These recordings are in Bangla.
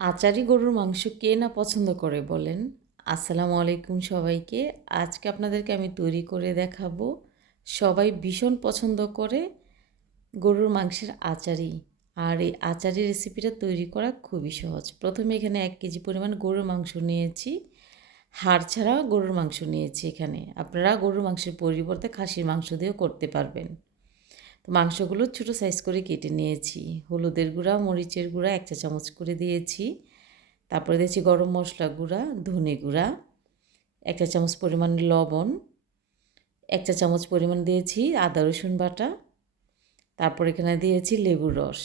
আচারি গরুর মাংস কে না পছন্দ করে বলেন? আসসালামু আলাইকুম সবাইকে। আজকে আপনাদেরকে আমি তৈরি করে দেখাবো। সবাই ভীষণ পছন্দ করে গরুর মাংসের আচারি। আর এই আচারি রেসিপিটা তৈরি করা খুবই সহজ। প্রথমে এখানে এক কেজি পরিমাণ গরুর মাংস নিয়েছি। হাড় ছাড়া গরুর মাংস নিয়েছি এখানে। আপনারা গরুর মাংসের পরিবর্তে খাসির মাংস দিয়েও করতে পারবেন। মাংসগুলো ছোটো সাইজ করে কেটে নিয়েছি। হলুদের গুঁড়া, মরিচের গুঁড়া, এক চা চামচ করে দিয়েছি। তারপরে দিয়েছি গরম মশলা গুঁড়া, ধনে গুঁড়া, এক চা চামচ পরিমাণ লবণ, এক চা চামচ পরিমাণ দিয়েছি আদা, রসুন বাটা। তারপর এখানে দিয়েছি লেবুর রস।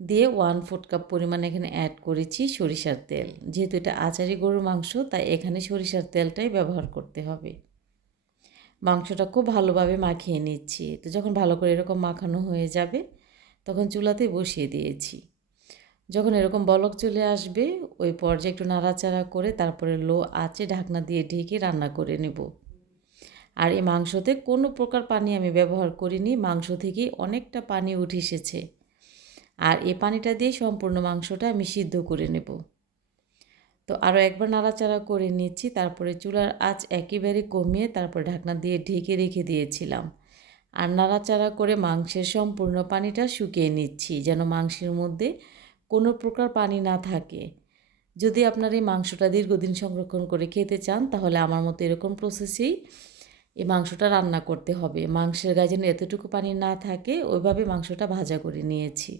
দিয়ে ওয়ান ফোর্থ কাপ পরিমাণ এখানে অ্যাড করেছি সরিষার তেল। যেহেতু এটা আচারি গরুর মাংস, তাই এখানে সরিষার তেলটাই ব্যবহার করতে হবে। মাংসটা খুব ভালোভাবে মাখিয়ে নিচ্ছি। তো যখন ভালো করে এরকম মাখানো হয়ে যাবে, তখন চুলাতে বসিয়ে দিয়েছি। যখন এরকম বলক চলে আসবে, ওই পর্যায়ে একটু নাড়াচাড়া করে তারপরে লো আঁচে ঢাকনা দিয়ে ঢেকে রান্না করে নেব। আর এই মাংসতে কোনো প্রকার পানি আমি ব্যবহার করিনি, মাংস থেকেই অনেকটা পানি উঠে এসেছে। আর এই পানিটা দিয়ে সম্পূর্ণ মাংসটা আমি সিদ্ধ করে নেব। তো আরও একবার নাড়াচাড়া করে নিচ্ছি, তারপরে চুলার আঁচ একেবারে কমিয়ে তারপরে ঢাকনা দিয়ে ঢেকে রেখে দিয়েছিলাম। আর নাড়াচাড়া করে মাংসের সম্পূর্ণ পানিটা শুকিয়ে নিচ্ছি, যেন মাংসের মধ্যে কোনো প্রকার পানি না থাকে। যদি আপনার এই মাংসটা দীর্ঘদিন সংরক্ষণ করে খেতে চান, তাহলে আমার মতো এরকম প্রসেসেই এই মাংসটা রান্না করতে হবে। মাংসের গায়ে যেন এতটুকু পানি না থাকে, ওইভাবে মাংসটা ভাজা করে নিয়েছি।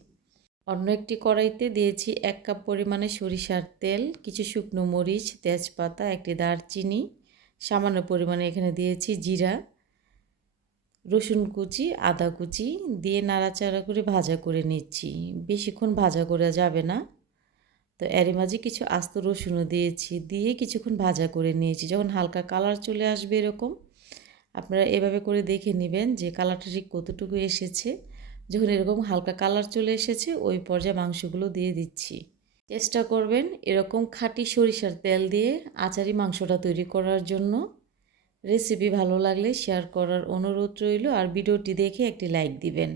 অন্য একটি কড়াইতে দিয়েছি এক কাপ পরিমাণে সরিষার তেল, কিছু শুকনো মরিচ, তেজপাতা, একটি দারচিনি, সামান্য পরিমাণে এখানে দিয়েছি জিরা, রসুন কুচি, আদা কুচি দিয়ে নাড়াচাড়া করে ভাজা করে নিচ্ছি। বেশিক্ষণ ভাজা করা যাবে না। তো এরই মাঝে কিছু আস্ত রসুনও দিয়েছি, দিয়ে কিছুক্ষণ ভাজা করে নিয়েছি। যখন হালকা কালার চলে আসবে এরকম, আপনারা এভাবে করে দেখে নেবেন যে কালারটা ঠিক কতটুকু এসেছে। যখন এরকম হালকা কালার চলে এসেছে, ওই পর্যায়ে মাংসগুলো দিয়ে দিচ্ছি। চেষ্টা করবেন এরকম খাঁটি সরিষার তেল দিয়ে আচারি মাংসটা তৈরি করার জন্য। রেসিপি ভালো লাগলে শেয়ার করার অনুরোধ রইল আর ভিডিওটি দেখে একটি লাইক দিবেন।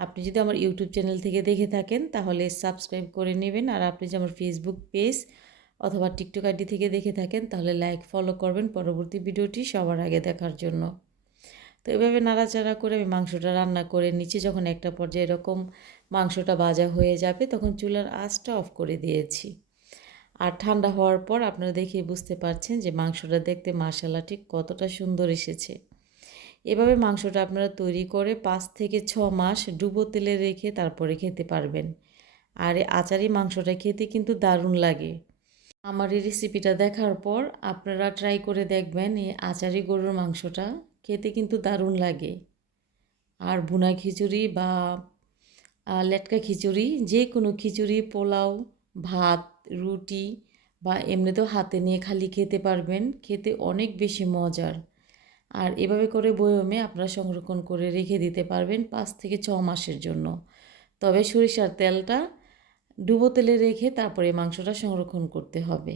আপনি যদি আমার ইউটিউব চ্যানেল থেকে দেখে থাকেন, তাহলে সাবস্ক্রাইব করে নেবেন আর আপনি যদি আমার ফেসবুক পেজ অথবা টিকটক আইডি থেকে দেখে থাকেন, তাহলে লাইক ফলো করবেন পরবর্তী ভিডিওটি সবার আগে দেখার জন্য। এভাবে নাড়াচাড়া করে আমি মাংসটা রান্না করে নিচে যখন একটা পর্যায়ে এরকম মাংসটা ভাজা হয়ে যাবে, তখন চুলার আঁচটা অফ করে দিয়েছি। আর ঠান্ডা হওয়ার পর আপনারা দেখে বুঝতে পারছেন যে মাংসটা দেখতে মাসালা ঠিক কতটা সুন্দর এসেছে। এভাবে মাংসটা আপনারা তৈরি করে পাঁচ থেকে ছ মাস ডুবো তেলে রেখে তারপরে খেতে পারবেন। আর আচারি মাংসটা খেতে কিন্তু দারুণ লাগে। আমার এই রেসিপিটা দেখার পর আপনারা ট্রাই করে দেখবেন এই আচারি গরুর মাংসটা। খেতে কিন্তু দারুণ লাগে। আর ভুনা খিচুড়ি বা লেটকা খিচুড়ি যে কোনো খিচুড়ি, পোলাও, ভাত, রুটি বা এমনিতেও হাতে নিয়ে খালি খেতে পারবেন। খেতে অনেক বেশি মজার। আর এভাবে করে বয়মে আপনারা সংরক্ষণ করে রেখে দিতে পারবেন পাঁচ থেকে ছ মাসের জন্য। তবে সরিষার তেলটা ডুবো তেলে রেখে তারপরে মাংসটা সংরক্ষণ করতে হবে।